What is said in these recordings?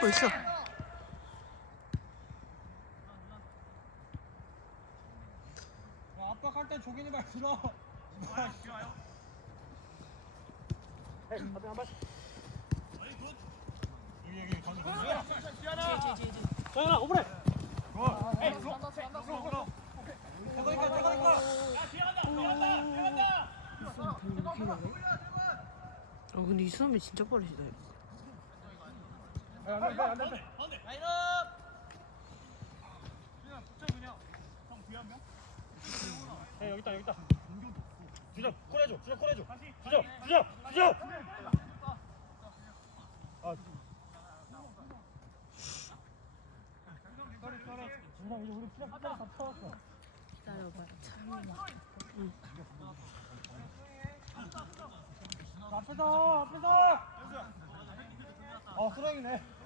잡고 있어. 압박할 때 조gin이 발 들어. 정현아 오브레. 아 근데 이 사람이 진짜 빠르시다. 아. 앞에서 앞에서 어 수렁이네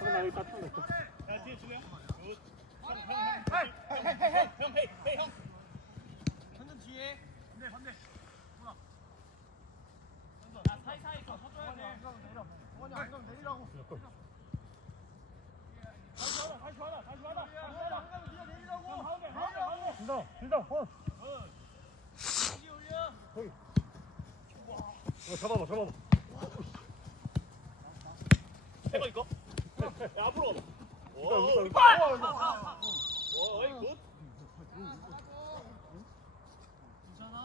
나 여기 다 펴놓고 야 뒤에 줄래요? 완전 뒤에. 준성 준성 어. 거기. 이거 잡아봐 잡아봐. 해봐 이거. 야 앞으로 와봐. 오 여기다 오 어이 굿.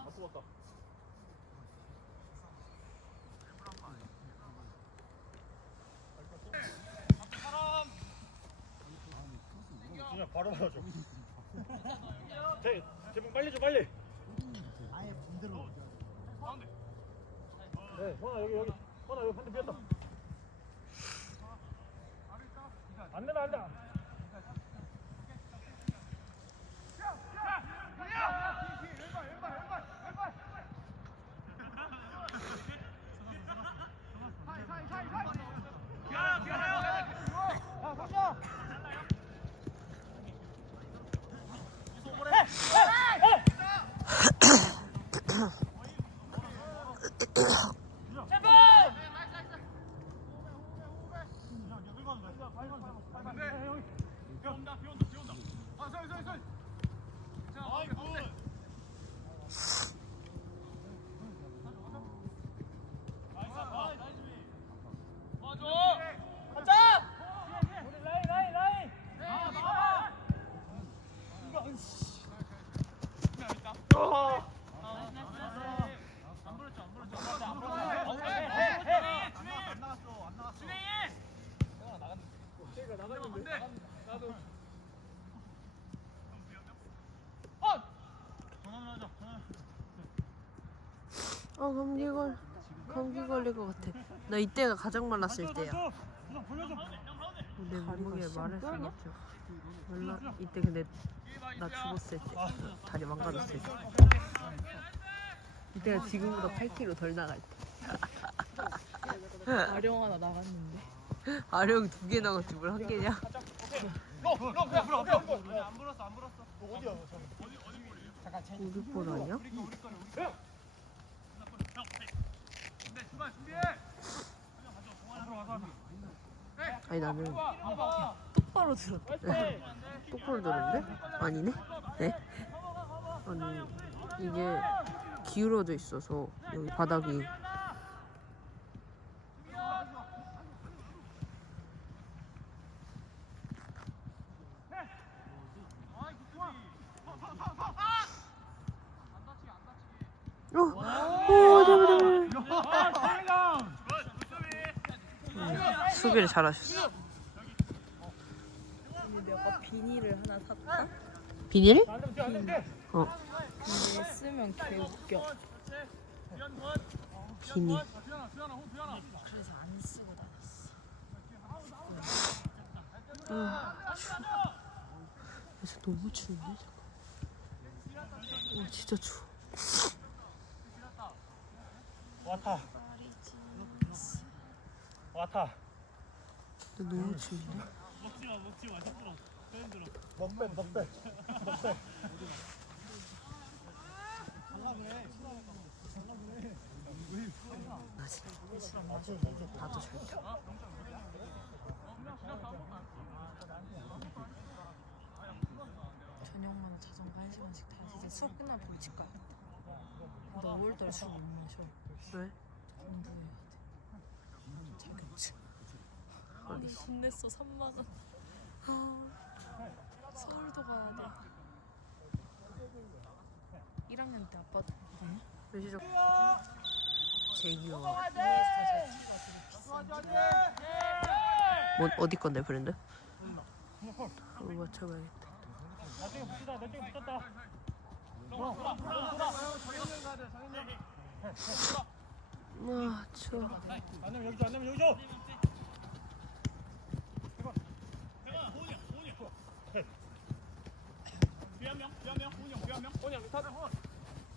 앞으로 왔다. 준영 바로 받아줘 제, 제발 빨리 줘 빨리 아예 반대로. 네, 현아 여기 여기. 현아 여기 반대 비었다. 안 되면 안 돼. 어 감기 걸 감기 걸릴 것 같아. 나 이때가 가장 말랐을 때야. 내 몸무게 말할 수 없죠. 몰라 이때 근데 나 죽었을 때 다리 망가졌을 때. 이때가 지금보다 8kg 덜 나갈 때. 아령 하나 나갔는데. 아령 두 개 나갔지 뭘 한 개냐? 너, 너 그냥 불어, 앞에 안 불어. 안 불었어, 안 불었어. 너 어디야, 너 저기. 잠깐 제. 우리 볼 아니야? 아니 나는 똑바로 들었다. 똑바로 들었는데? 아니네? 네? 아니 이게 기울어져 있어서 여기 바닥이 어! 오, 잡아, 잡아. 음, 수비를 잘하셨어. 근데 내가 비닐을 하나 샀다. 비닐? 어, 근데 쓰면 개 웃겨. 비닐. 그래서 안 쓰고 다녔어. 아, 추워. 그래서 너무 추운데? 잠깐. 와 진짜 추워. 왔다. 왔다. 근데 너무 추운데? 넉배 넉배 넉배. 나지. 나도 절대. 저녁마다 자전거 한 시간씩 타야지. 이제 수업 끝나면 바로 집 가야겠다. 나 5월달에 술못 마셔. 왜? 공부해야 돼. 자격증. 어디? 돈 냈어 3만 원. 아, 서울도 가야 돼. 1학년 때 아빠도 거든요 몇 시적? 제기요. 뭐 어디 건데 브랜드? 이거 맞춰봐야겠다. 나중에 붙이다 나중에 붙었다. 와 추워. 안 되면 여기 줘, 안 되면 여기 줘.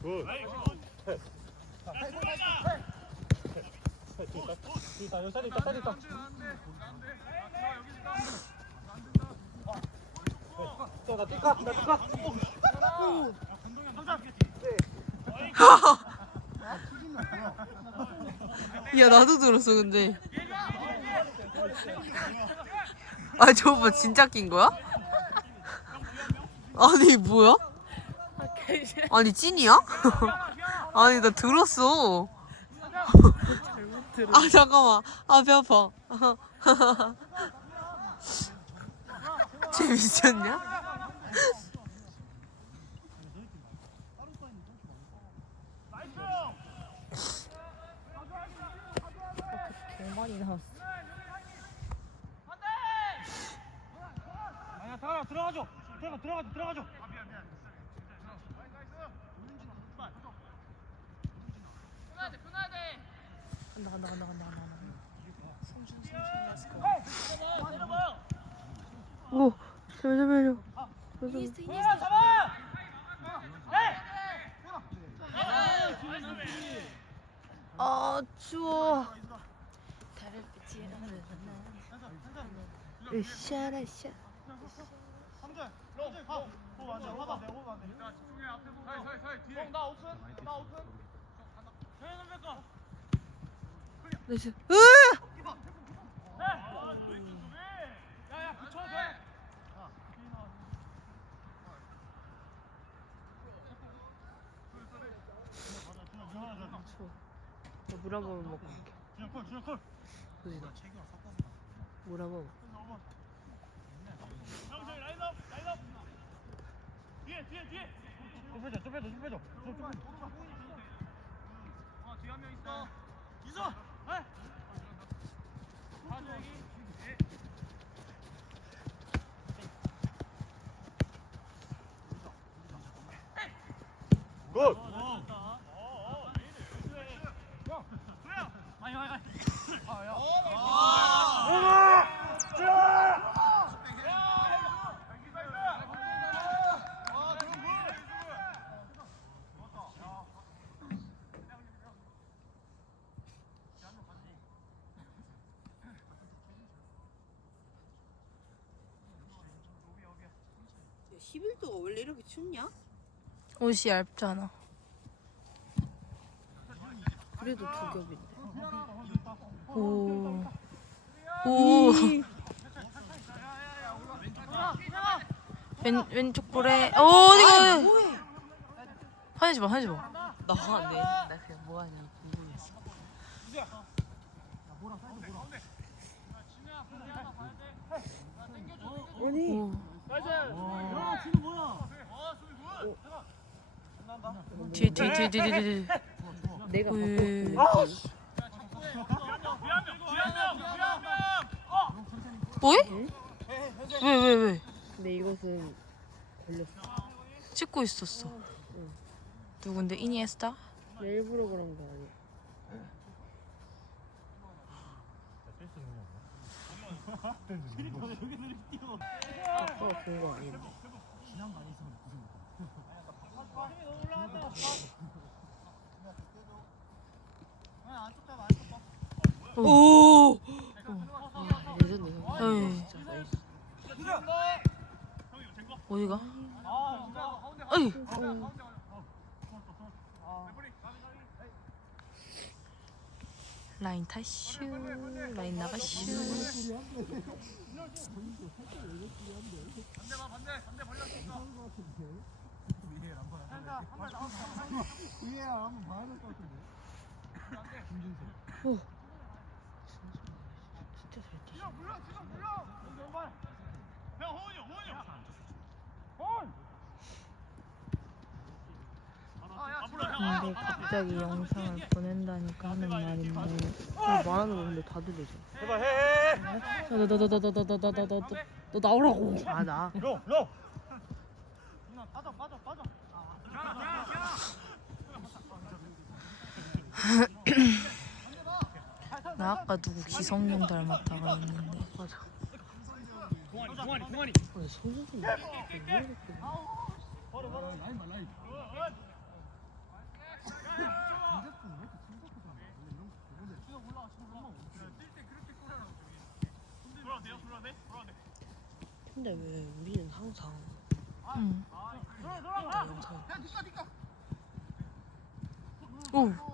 굿. 뒤에 있다, 여기 딸 있다, 딸 있다. 자, 나 뛸까? 나 뛸까? 야 나도 들었어 근데. 아 저거 뭐 진짜 낀 거야? 아니 뭐야? 아니 찐이야? 아니 나 들었어. 아 잠깐만. 아배 아파. 쟤 미쳤냐? 개 많이 나왔어. 아니야, 들어가, 들어가줘. 들어가, 들어가줘, 들어가줘. 간다 간다 간다 간다 간다. 오 잠시만요. 이니스트 이니스트. 아 추워. 달빛이 오르는 으쌰라쌰. 삼재, 삼재 가. 호 완전 화가 돼, 호가 돼. 자, 집중해 앞에 보고. 사이, 사이, 사이 뒤에. 형, 나 오픈, 나 오픈. 저희 선배 거. 나이스. 으! 야야, 붙여 돼. 한 번만 먹고 올게. 주영 콜, 주영 콜. 그지? 물한 번. 형 저기 라인업, 라인업. 뒤에, 뒤에, 뒤에. 좀 빼줘, 좀 빼줘, 좀 빼줘. 좀, 좀 빼줘. 어, 뒤에 한 명 있어. 있어. 에. 가져오기. 굿. 아니, 아니, 아니. 아, 야. 야, 11도가 원래 이렇게 춥냐? 옷이 얇잖아. 그래도 두 겹인데. 오. 오. 왼 왼쪽 볼에 오? 뭐해? 화내지 마 화내지 마. 나, 네. 나 그냥 뭐 하냐 궁금했어. 아니. 오. 야, 지금 뭐야? 뒤에 뒤에 뒤에 뒤에 뒤에 뒤에. 내가 으. 바꿨고. 뭐해? 왜 왜 왜? 근데 이것은 걸렸어. 찍고 있었어. 누군데 이니에스타? 나 일부러 그런 거 아니야. 아빠가. 지난 거 무슨 오. 예전 예전. 어디가? 어이. 라인 타슈 라인 나가슈 같은데. 진짜 잘 뛰어. 지금 왼발 형 호은이 근데 갑자기 영상을 보낸다니까 하는 말인데 아, 말하는 거 근데 다 들리죠. 해봐 해해 너너너너너너너너너너 너 나오라고 아, 나. 롱 롱. 나 아까 누구 기성용 닮았다고 했는데. 맞아 근데 왜 우리는 항상 응. 아, 오.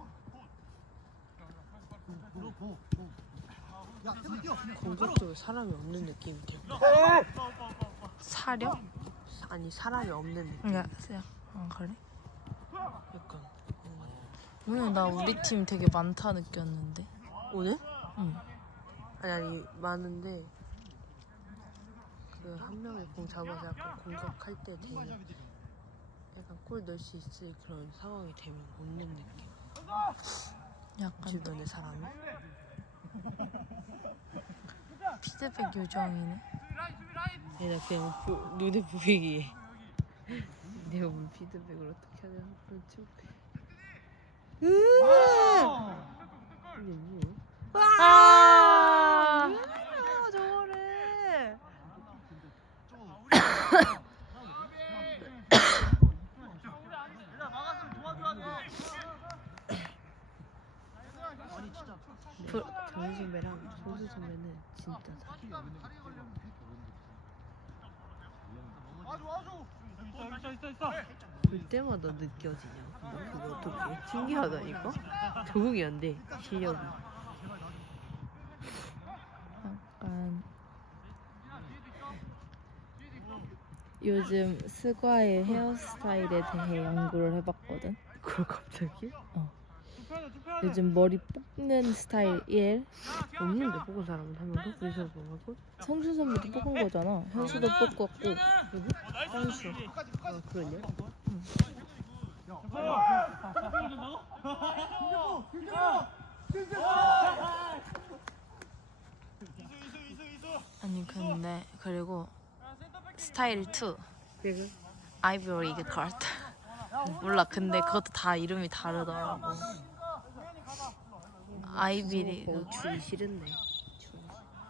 공격적으로 사람이 없는 느낌이 들고 사려? 아니 사람이 없는 느낌 그러니까 야, 아 그래? 약간 오늘 나 우리 팀 되게 많다 느꼈는데 오늘? 응. 아니 아니 많은데 그 한 명이 공 잡아서 약간 공격할 때 되게 약간 골 넣을 수 있을 그런 상황이 되면 없는 느낌 약간 주변의 사람이 피드백 요정이네. 아니 나 그냥 보, 눈에 보이기에 내가 뭘 피드백을 어떻게 하냐 그렇지 이게 뭐야? 아 저거래 얘들아 막았으면 도와줘야 돼 아니, 진짜. 그, 정현 선배는 진짜 있어 볼 때마다 느껴지냐? 그거 어떻게 신기하다니까 적응이 안 돼 실력이. 약간 요즘 스과의 헤어스타일에 대해 연구를 해봤거든? 그걸 갑자기? 돼돼 요즘 머리 뽑는 스타일 1 없는데 뽑은 사람은 한 명도? 사람 뽑았고? 성준 선배도 뽑은 거잖아. 현수도 뽑았고. 현수. 아 그러냐? 이수 이수 아니 근데 그리고 스타일 2 내가? 아이보리 이게 카트 몰라 근데 그것도 다 이름이 다르더라고 아이비리 어 추기 싫은데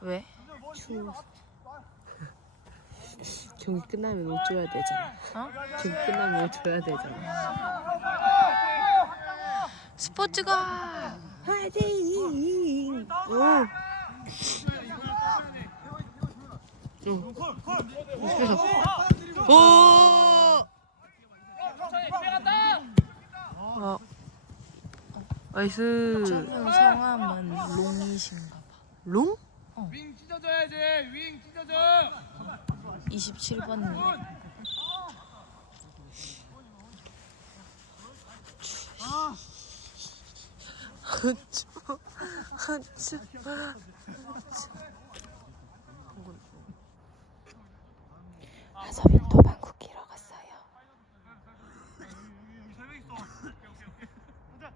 왜? 추워 경기 끝나면 옷 줘야 되잖아 어? 경기 끝나면 옷 줘야 되잖아 스포츠가 화이팅! 오! 응. 오! 아. 나이스. 형 성함은 롱이신가 봐 롱? 윙 찢어져야지 윙 찢어져 27번님 하츠. 하츠. 하서빈 도방국 끼러 갔어요 여기 세명 있어 오케이 오케이 오케이 혼자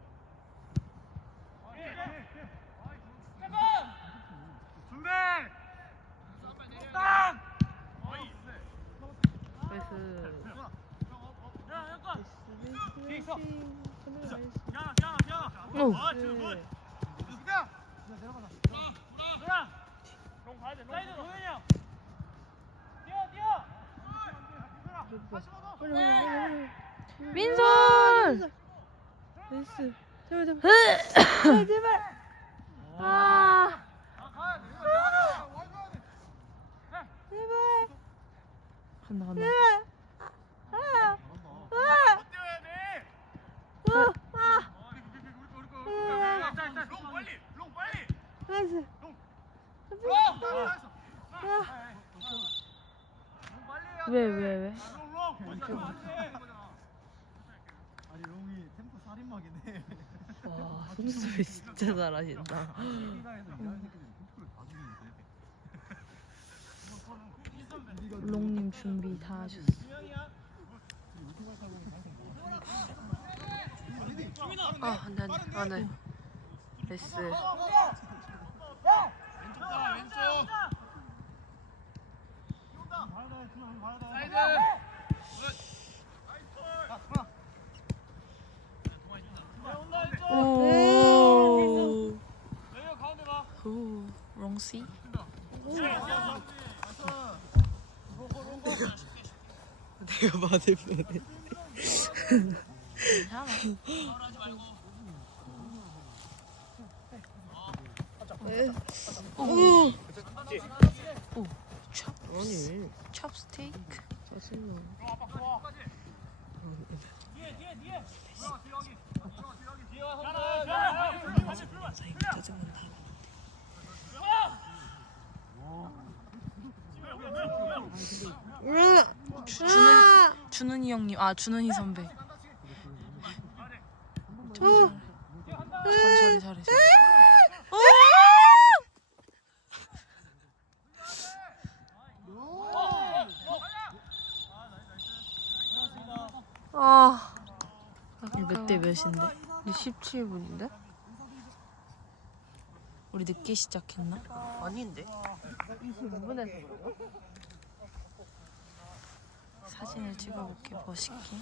준비 땅 나이스. 야, 약간. 뒤에 있어. 나이스. 야, 야, 야. 오. 아, 지금 굿. 수비야. 내려가자. 돌아. 롱 가야 돼. 사이드 도현이 형. 뛰어, 뛰어. 다시 먹어. 민선 나이스. 제발 제발. 제발 제발. 아. 간다 간다. 뛰어야 돼. 롱 빨리. 롱 빨리. 왜 왜 왜? 아니 롱이 템포 살인마긴 해. 와 송수비 진짜 잘하신다. 롱님 준비 다 하셨어. 아 안 돼 안 돼 안 돼. 레스. 오. 오. 롱씨. 내가 맞을 뻔해. 오. 오. 찹. 아니. 찹스테이크. 짜증나. 짜증난다. 준은 준은이 형님 아 준은이 선배. 잘해 잘해 잘해 잘해. 아. 몇 대 몇인데? 17분인데? 우리 늦게 시작했나? 아닌데? 25분에서 사진을 찍어볼게 멋있게